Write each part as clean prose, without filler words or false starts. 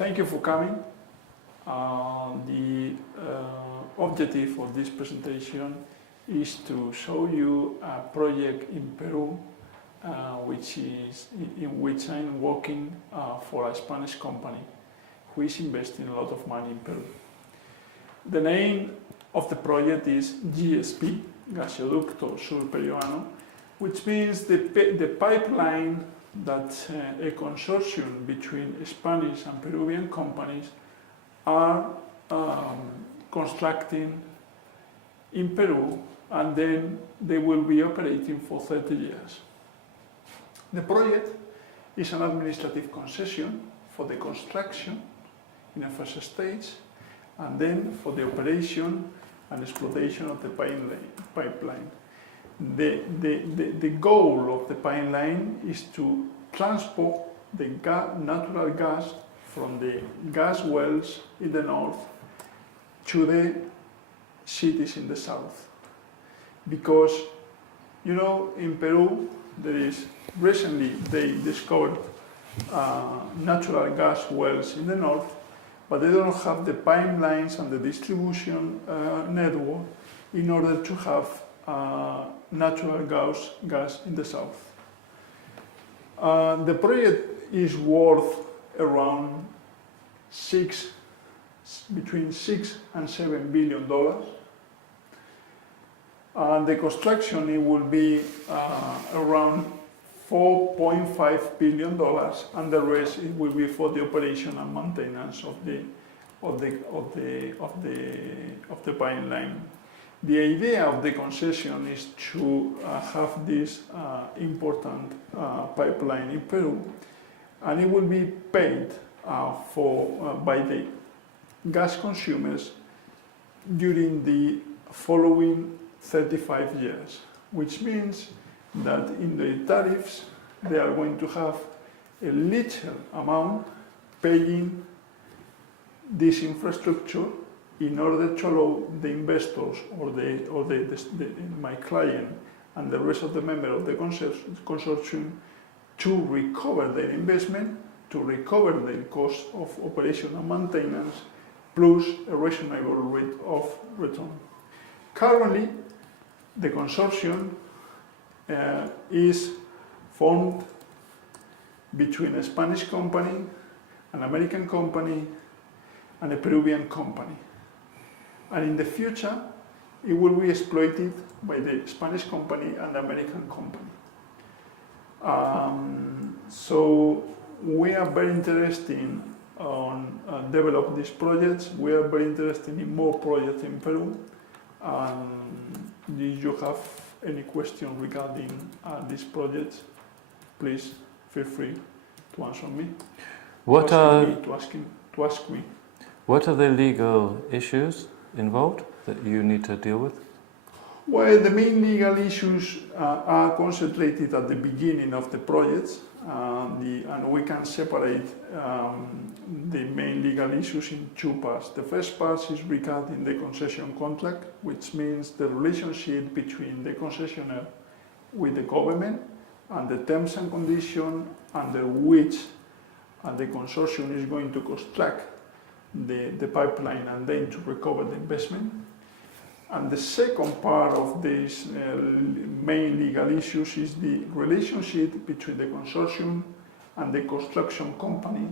Thank you for coming. The objective of this presentation is to show you a project in Peru, in which I'm working for a Spanish company who is investing a lot of money in Peru. The name of the project is GSP, Gasoducto Sur-Peruano, which means the pipeline that a consortium between Spanish and Peruvian companies are constructing in Peru, and then they will be operating for 30 years. The project is an administrative concession for the construction in a first stage, and then for the operation and exploitation of the pipeline. The goal of the pipeline is to transport the natural gas from the gas wells in the north to the cities in the south. Because, you know, in Peru, recently they discovered natural gas wells in the north, but they don't have the pipelines and the distribution network in order to have natural gas in the south. The project is worth around between $6 and $7 billion. The construction, it will be around $4.5 billion, and the rest it will be for the operation and maintenance of the pipeline. The idea of the concession is to have this important pipeline in Peru, and it will be paid by the gas consumers during the following 35 years, which means that in the tariffs they are going to have a little amount paying this infrastructure in order to allow the investors or my client and the rest of the members of the consortium to recover their investment, to recover the cost of operation and maintenance, plus a reasonable rate of return. Currently, the consortium is formed between a Spanish company, an American company, and a Peruvian company. And in the future, it will be exploited by the Spanish company and the American company. So we are very interested in develop these projects. We are very interested in more projects in Peru. If you have any question regarding these projects, please feel free to answer me. To ask me. What are the legal issues involved that you need to deal with? Well, the main legal issues are concentrated at the beginning of the projects, and we can separate the main legal issues in two parts. The first part is regarding the concession contract, which means the relationship between the concessionaire with the government and the terms and conditions under which the consortium is going to construct the pipeline and then to recover the investment. And the second part of these main legal issues is the relationship between the consortium and the construction company,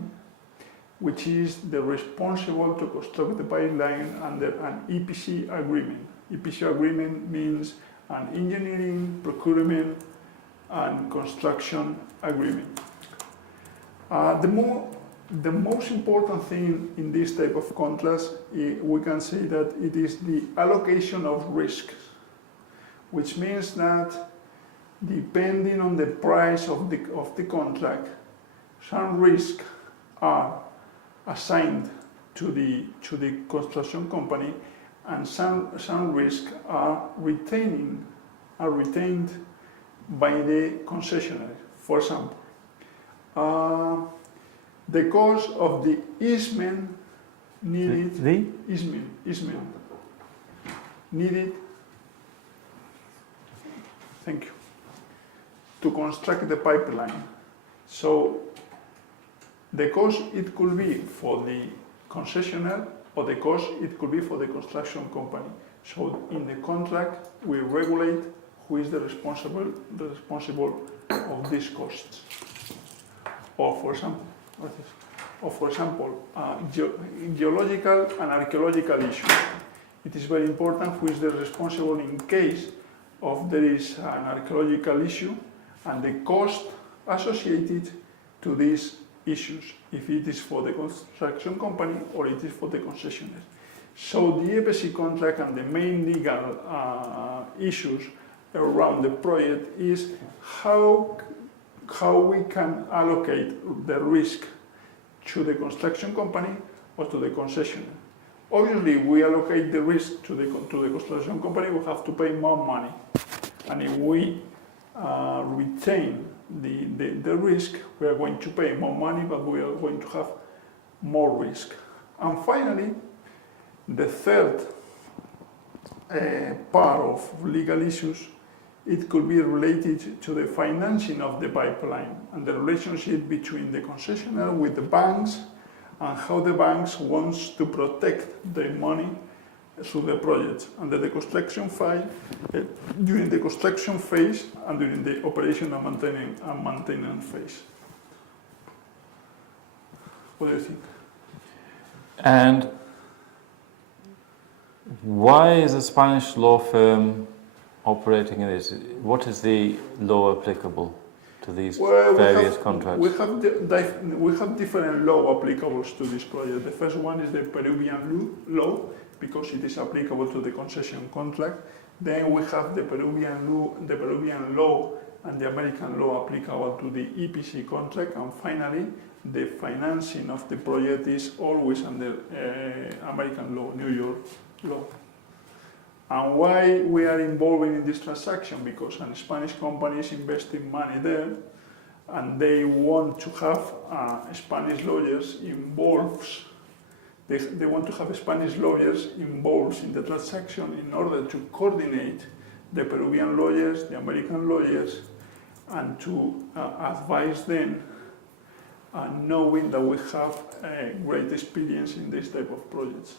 which is the responsible to construct the pipeline under an EPC agreement. EPC agreement means an engineering, procurement, and construction agreement. The most important thing in this type of contracts, we can say that it is the allocation of risks, which means that depending on the price of the contract, some risks are assigned to the construction company, and some risks are retained by the concessionaire. For example, the cost of the easement needed. Thank you. To construct the pipeline. So The cost, it could be for the concessionaire, or the cost, it could be for the construction company. So in the contract, we regulate who is the responsible of these costs. Or for example, geological and archaeological issues. It is very important who is the responsible in case of there is an archaeological issue and the cost associated to these issues, if it is for the construction company or it is for the concessionaire. So the EPC contract and the main legal issues around the project is how we can allocate the risk to the construction company or to the concessionaire. Obviously, we allocate the risk to the construction company, we have to pay more money. And if we retain the risk, we are going to pay more money, but we are going to have more risk. And finally, the third part of legal issues, it could be related to the financing of the pipeline and the relationship between the concessionaire with the banks and how the banks wants to protect their money through the project under the construction phase, during the construction phase and during the operation and maintenance phase. What do you think? And why is a Spanish law firm operating in this? What is the law applicable to these various contracts? We have different law applicables to this project. The first one is the Peruvian law, because it is applicable to the concession contract. Then we have the Peruvian law and the American law applicable to the EPC contract. And finally, the financing of the project is always under American law, New York law. And why we are involved in this transaction? Because a Spanish company is investing money there and they want to have Spanish lawyers involved. They want to have Spanish lawyers involved in the transaction in order to coordinate the Peruvian lawyers, the American lawyers, and to advise them, knowing that we have great experience in this type of projects.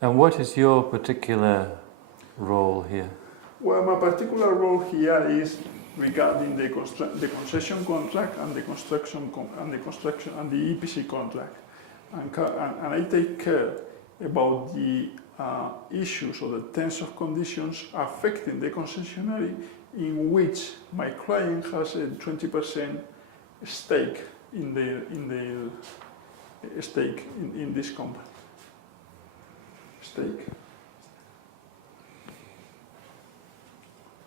And what is your particular role here? Well, my particular role here is regarding the concession contract and the construction and the EPC contract, and I take care about the issues or the terms of conditions affecting the concessionary, in which my client has a 20% stake in this company.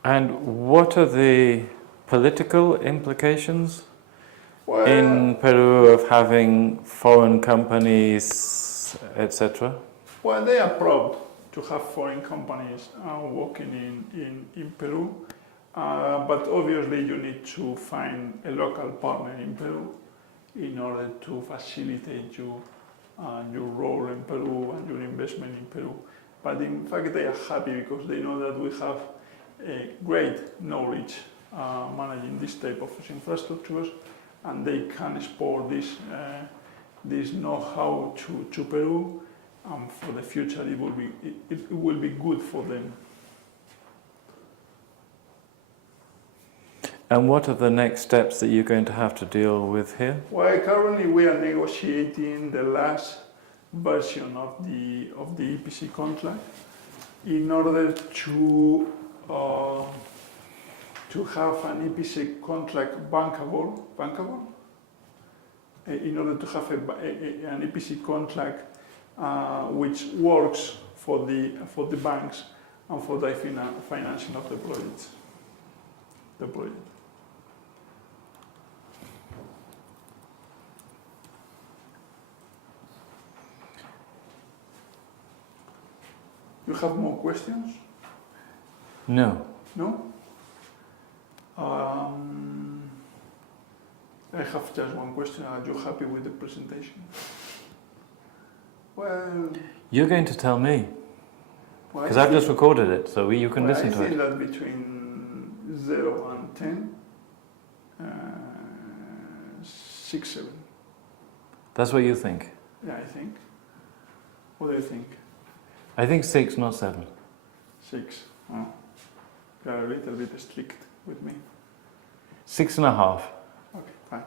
And what are the political implications in Peru of having foreign companies, etc.? Well, they are proud to have foreign companies working in Peru, but obviously you need to find a local partner in Peru in order to facilitate your role in Peru and your investment in Peru. But in fact, they are happy because they know that we have a great knowledge managing this type of infrastructures, and they can export this know-how to Peru, and for the future it will be good for them. And what are the next steps that you're going to have to deal with here? Well, currently we are negotiating the last version of the EPC contract in order to have an EPC contract bankable, in order to have an EPC contract which works for the banks and for the financing of the project. You have more questions? No. No? I have just one question. Are you happy with the presentation? Well... You're going to tell me. Because well, I've just recorded it, so you can listen to it. I think that between 0 and 10, 6, 7. That's what you think? Yeah, I think. What do you think? I think 6, not 7. 6. Oh. You are a little bit strict with me. 6.5. Okay, fine.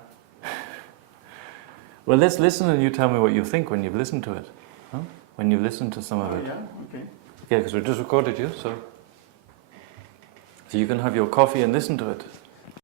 Well, let's listen and you tell me what you think when you've listened to it. Huh? When you've listened to some of it. Yeah, okay. Yeah, because we just recorded you, so you can have your coffee and listen to it.